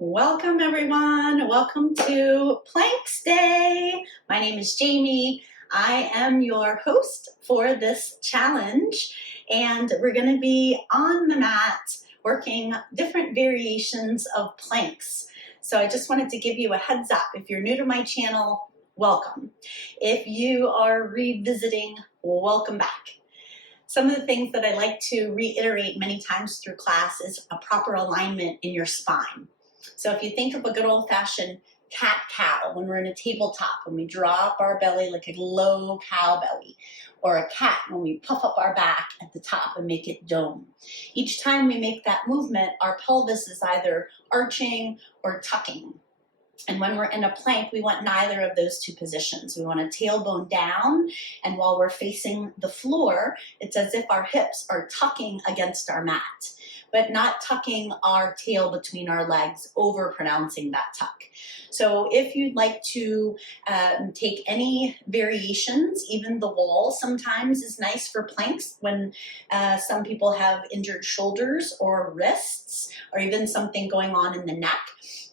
Welcome everyone. Welcome to Planks Day. My name is Jamie. I am your host for this challenge, and we're going to be on the mat working different variations of planks. So I just wanted to give you a heads up. If you're new to my channel, welcome. If you are revisiting, welcome back. Some of the things that I like to reiterate many times through class is a proper alignment in your spine. So if you think of a good old-fashioned cat-cow, when we're in a tabletop, when we draw up our belly like a low cow belly, or a cat when we puff up our back at the top and make it dome. Each time we make that movement, our pelvis is either arching or tucking. And when we're in a plank, we want neither of those two positions. We want a tailbone down, and while we're facing the floor, it's as if our hips are tucking against our mat, but not tucking our tail between our legs, over pronouncing that tuck. So if you'd like to take any variations, even the wall sometimes is nice for planks when some people have injured shoulders or wrists, or even something going on in the neck.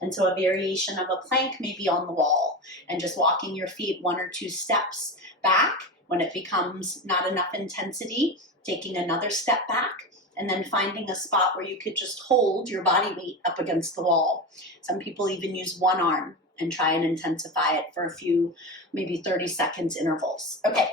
And so a variation of a plank may be on the wall and just walking your feet 1 or 2 steps back. When it becomes not enough intensity, taking another step back, and then finding a spot where you could just hold your body weight up against the wall. Some people even use one arm and try and intensify it for a few, maybe 30 seconds intervals. Okay.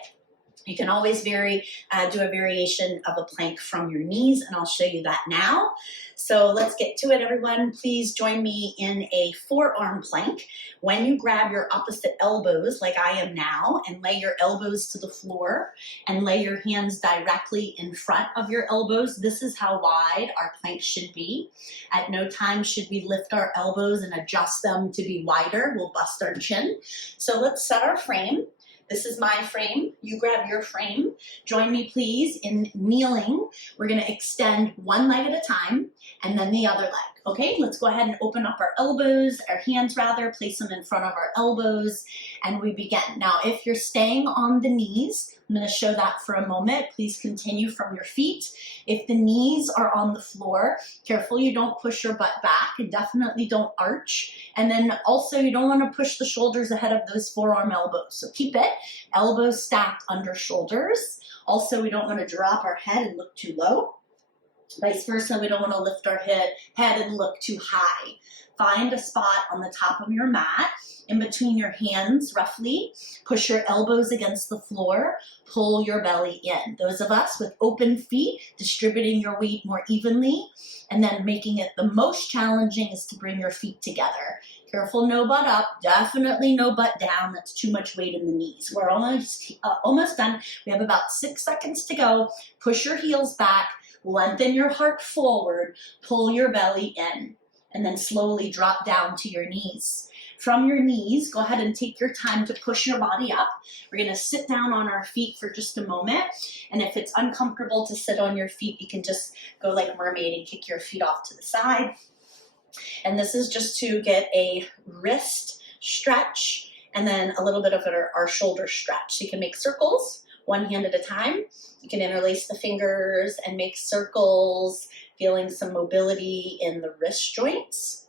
You can always do a variation of a plank from your knees, and I'll show you that now. So let's get to it, everyone. Please join me in a forearm plank. When you grab your opposite elbows, like I am now, and lay your elbows to the floor, and lay your hands directly in front of your elbows, this is how wide our plank should be. At no time should we lift our elbows and adjust them to be wider. We'll bust our chin. So let's set our frame. This is my frame. You grab your frame. Join me, please, in kneeling. We're going to extend one leg at a time and then the other leg. Okay, let's go ahead and open up our elbows, our hands rather, place them in front of our elbows, and we begin. Now, if you're staying on the knees, I'm going to show that for a moment. Please continue from your feet. If the knees are on the floor, careful you don't push your butt back, and definitely don't arch. And then also you don't want to push the shoulders ahead of those forearm elbows. So keep it, elbows stacked under shoulders. Also, we don't want to drop our head and look too low. Vice versa, we don't want to lift our head and look too high. Find a spot on the top of your mat, in between your hands roughly. Push your elbows against the floor. Pull your belly in. Those of us with open feet, distributing your weight more evenly, and then making it the most challenging is to bring your feet together. Careful, no butt up. Definitely no butt down. That's too much weight in the knees. We're almost done. We have about 6 seconds to go. Push your heels back. Lengthen your heart forward. Pull your belly in. And then slowly drop down to your knees. From your knees, go ahead and take your time to push your body up. We're going to sit down on our feet for just a moment. And if it's uncomfortable to sit on your feet, you can just go like a mermaid and kick your feet off to the side. And this is just to get a wrist stretch and then a little bit of our shoulder stretch. So you can make circles, one hand at a time. You can interlace the fingers and make circles, feeling some mobility in the wrist joints.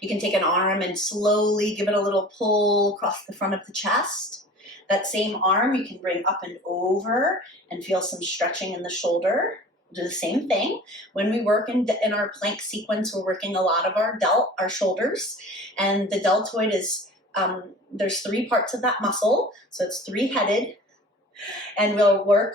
You can take an arm and slowly give it a little pull across the front of the chest. That same arm you can bring up and over and feel some stretching in the shoulder. Do the same thing. When we work in our plank sequence, we're working a lot of our shoulders, and the deltoid is, there's 3 parts of that muscle, so it's 3-headed, and we'll work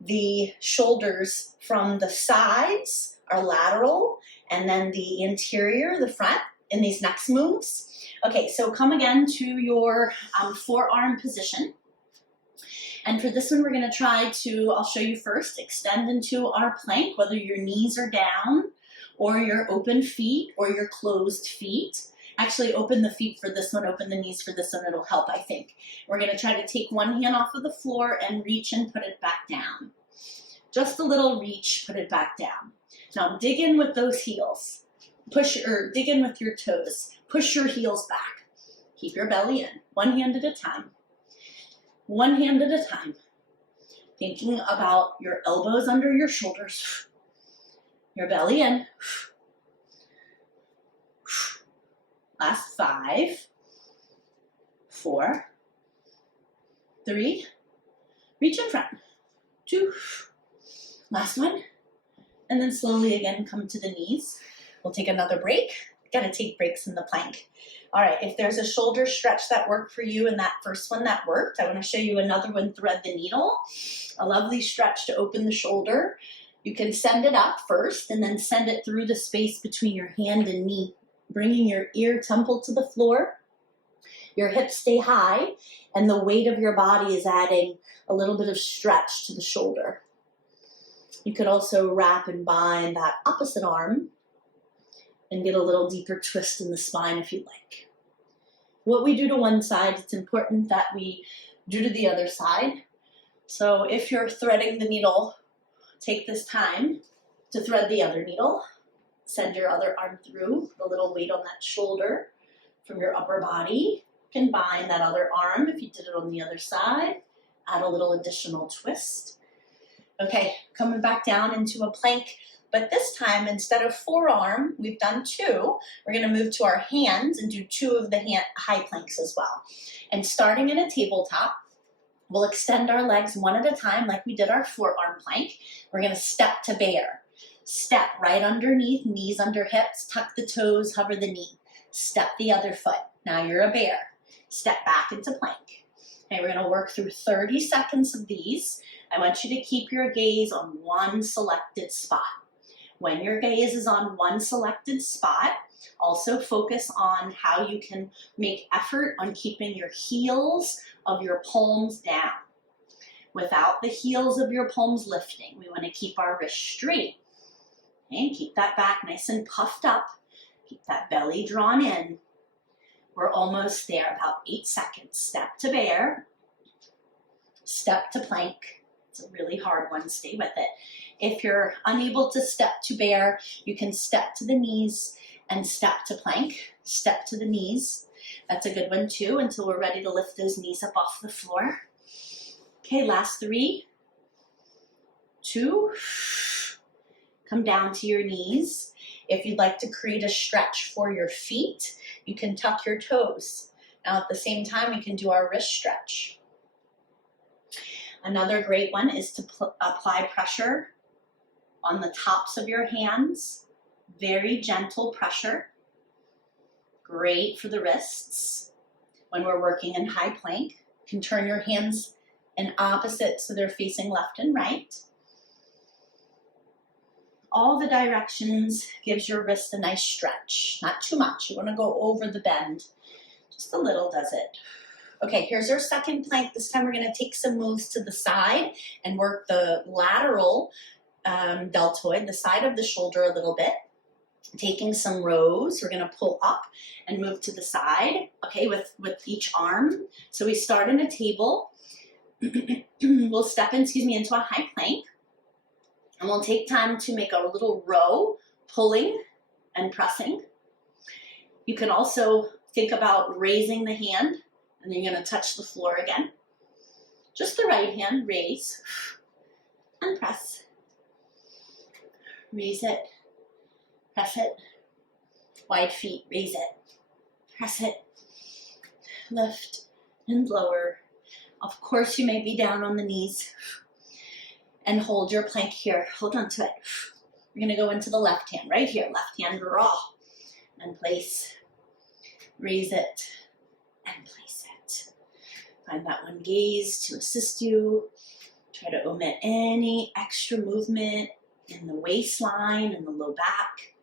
the shoulders from the sides, our lateral, and then the interior, the front, in these next moves. Okay, so come again to your forearm position. And for this one, we're going to try to, I'll show you first, extend into our plank, whether your knees are down or your open feet or your closed feet. Actually, open the feet for this one, open the knees for this one, it'll help, I think. We're going to try to take one hand off of the floor and reach and put it back down. Just a little reach, put it back down. Now dig in with those heels. Dig in with your toes. Push your heels back. Keep your belly in, one hand at a time. One hand at a time. Thinking about your elbows under your shoulders, your belly in, Last 5, 4, 3, reach in front, 2, last one, and then slowly again come to the knees. We'll take another break. Gotta take breaks in the plank. All right, if there's a shoulder stretch that worked for you and that first one that worked, I wanna show you another one, thread the needle. A lovely stretch to open the shoulder. You can send it up first and then send it through the space between your hand and knee, bringing your ear temple to the floor. Your hips stay high and the weight of your body is adding a little bit of stretch to the shoulder. You could also wrap and bind that opposite arm and get a little deeper twist in the spine if you like. What we do to one side, it's important that we do to the other side. So if you're threading the needle, take this time to thread the other needle. Send your other arm through, the little weight on that shoulder from your upper body. You can bind that other arm if you did it on the other side. Add a little additional twist. Okay, coming back down into a plank. But this time, instead of forearm, we've done 2. We're gonna move to our hands and do 2 of the high planks as well. And starting in a tabletop, we'll extend our legs one at a time like we did our forearm plank. We're gonna step to bear. Step right underneath, knees under hips, tuck the toes, hover the knee. Step the other foot. Now you're a bear. Step back into plank. Okay, we're gonna work through 30 seconds of these. I want you to keep your gaze on one selected spot. When your gaze is on one selected spot, also focus on how you can make effort on keeping your heels of your palms down. Without the heels of your palms lifting, we want to keep our wrists straight. Okay, keep that back nice and puffed up. Keep that belly drawn in. We're almost there, about 8 seconds. Step to bear, step to plank. It's a really hard one, stay with it. If you're unable to step to bear, you can step to the knees and step to plank. Step to the knees. That's a good one too, until we're ready to lift those knees up off the floor. Okay, last 3, 2, come down to your knees. If you'd like to create a stretch for your feet, you can tuck your toes. Now at the same time, we can do our wrist stretch. Another great one is to apply pressure on the tops of your hands. Very gentle pressure. Great for the wrists. When we're working in high plank, you can turn your hands in opposite so they're facing left and right. All the directions gives your wrist a nice stretch. Not too much. You want to go over the bend. Just a little does it. Okay, here's our second plank. This time we're going to take some moves to the side and work the lateral deltoid, the side of the shoulder a little bit. Taking some rows, we're going to pull up and move to the side, okay, with each arm. So we start in a table. We'll step into a high plank. And we'll take time to make a little row, pulling and pressing. You can also think about raising the hand, and then you're going to touch the floor again. Just the right hand, raise and press. Raise it, press it. Wide feet, raise it, press it, lift and lower. Of course, you may be down on the knees. And hold your plank here. Hold on to it. We're going to go into the left hand, right here. Left hand raw. And place. Raise it. And place it. Find that one gaze to assist you. Try to omit any extra movement in the waistline and the low back.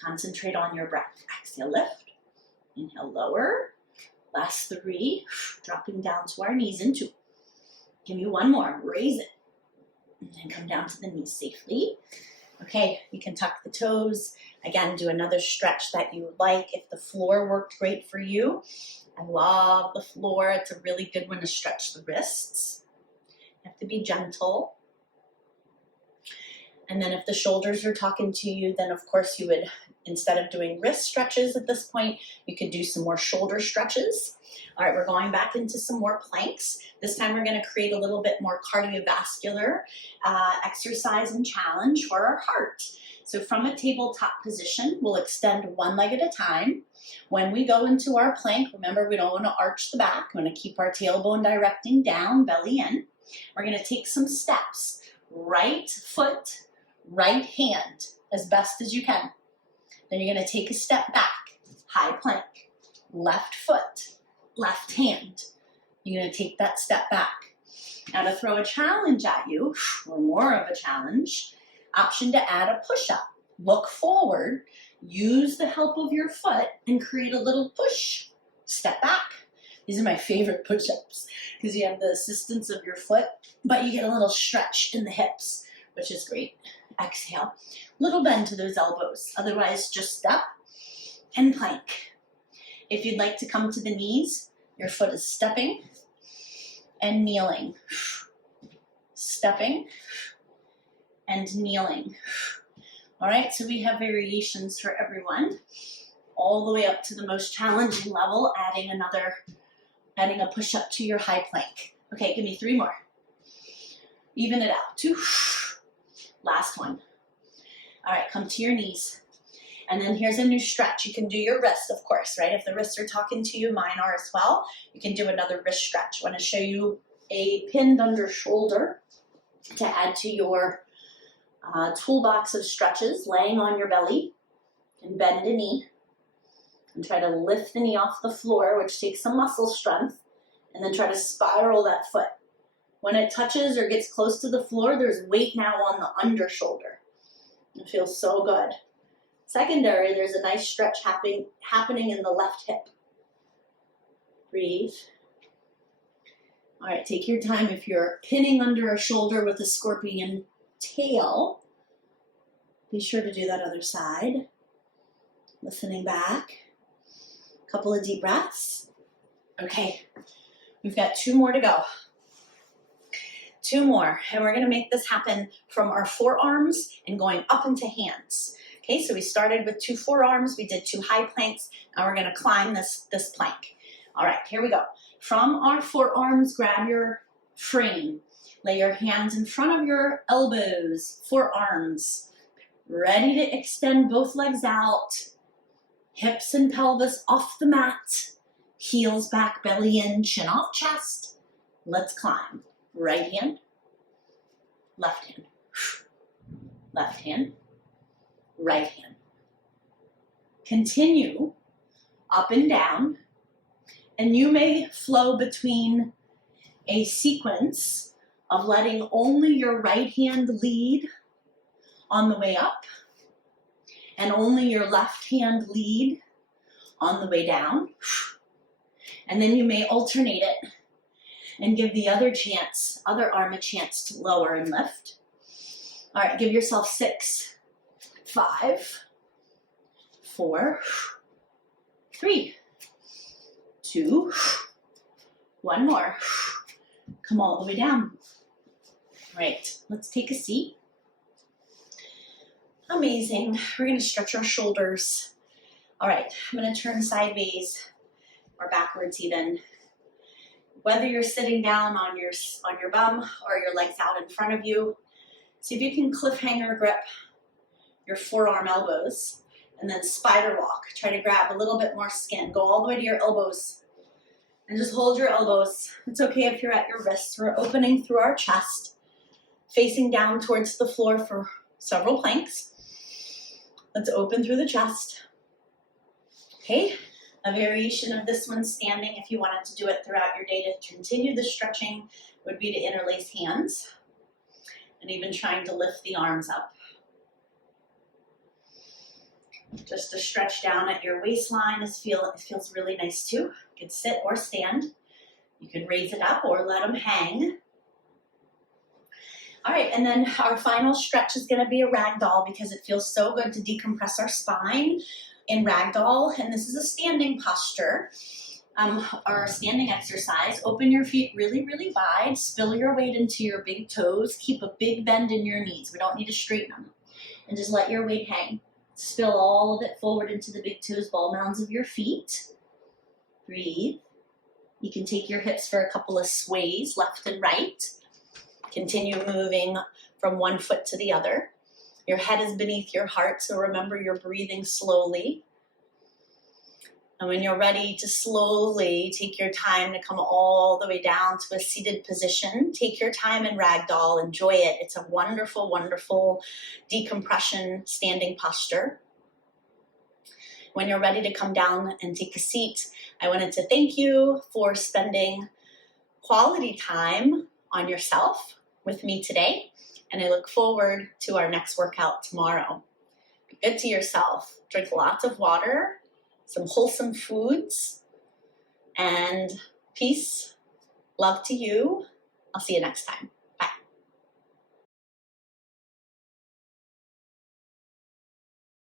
Concentrate on your breath. Exhale, lift. Inhale, lower. Last 3. Dropping down to our knees in 2. Give me one more, raise it, and then come down to the knees safely. Okay, you can tuck the toes. Again, do another stretch that you like. If the floor worked great for you, I love the floor. It's a really good one to stretch the wrists. You have to be gentle. And then if the shoulders are talking to you, then of course you would Instead of doing wrist stretches at this point, you could do some more shoulder stretches. All right, we're going back into some more planks. This time we're going to create a little bit more cardiovascular exercise and challenge for our heart. So from a tabletop position, we'll extend one leg at a time. When we go into our plank, remember we don't want to arch the back. We want to keep our tailbone directing down, belly in. We're going to take some steps. Right foot, right hand, as best as you can. Then you're going to take a step back, high plank, left foot, left hand. You're going to take that step back. Now to throw a challenge at you, or more of a challenge, option to add a push-up. Look forward, use the help of your foot, and create a little push. Step back. These are my favorite push-ups because you have the assistance of your foot, but you get a little stretch in the hips, which is great. Exhale. Little bend to those elbows. Otherwise, just step and plank. If you'd like to come to the knees, your foot is stepping and kneeling. Stepping and kneeling. All right, so we have variations for everyone, all the way up to the most challenging level, adding a push-up to your high plank. Okay, give me 3 more. Even it out. 2. Last one. All right, come to your knees. And then here's a new stretch. You can do your wrists, of course, right? If the wrists are talking to you, mine are as well. You can do another wrist stretch. I want to show you a pinned under shoulder to add to your toolbox of stretches, laying on your belly, and bend a knee. And try to lift the knee off the floor, which takes some muscle strength, and then try to spiral that foot. When it touches or gets close to the floor, there's weight now on the under shoulder. It feels so good. Secondary, there's a nice stretch happening in the left hip. Breathe. All right, take your time. If you're pinning under a shoulder with a scorpion tail, be sure to do that other side. Listening back. Couple of deep breaths. Okay, we've got 2 more to go. 2 more, and we're going to make this happen from our forearms and going up into hands. Okay, so we started with 2 forearms, we did 2 high planks, and we're going to climb this plank. All right, here we go. From our forearms, grab your frame. Lay your hands in front of your elbows, forearms. Ready to extend both legs out. Hips and pelvis off the mat. Heels back, belly in, chin off chest. Let's climb. Right hand, left hand, left hand, right hand. Continue up and down, and you may flow between a sequence of letting only your right hand lead on the way up and only your left hand lead on the way down. And then you may alternate it and give the other arm a chance to lower and lift. All right, give yourself 6, 5, 4, 3, 2, 1 more. Come all the way down. All right, let's take a seat. Amazing. We're going to stretch our shoulders. All right, I'm going to turn sideways or backwards even. Whether you're sitting down on your bum or your legs out in front of you, see if you can cliffhanger grip your forearm elbows and then spider walk. Try to grab a little bit more skin. Go all the way to your elbows and just hold your elbows. It's okay if you're at your wrists. We're opening through our chest, facing down towards the floor for several planks. Let's open through the chest. Okay. A variation of this one standing, if you wanted to do it throughout your day to continue the stretching, would be to interlace hands and even trying to lift the arms up. Just to stretch down at your waistline, it feels really nice too. You could sit or stand. You could raise it up or let them hang. All right, and then our final stretch is going to be a ragdoll because it feels so good to decompress our spine in ragdoll, and this is a standing posture or standing exercise. Open your feet really, really wide, spill your weight into your big toes, keep a big bend in your knees. We don't need to straighten them, and just let your weight hang. Spill all of it forward into the big toes, ball mounds of your feet. Breathe. You can take your hips for a couple of sways, left and right. Continue moving from one foot to the other. Your head is beneath your heart, so remember you're breathing slowly. And when you're ready to slowly take your time to come all the way down to a seated position, take your time in ragdoll, enjoy it. It's a wonderful, wonderful decompression standing posture. When you're ready to come down and take a seat, I wanted to thank you for spending quality time on yourself with me today. And I look forward to our next workout tomorrow. Be good to yourself. Drink lots of water, some wholesome foods, and peace, love to you. I'll see you next time.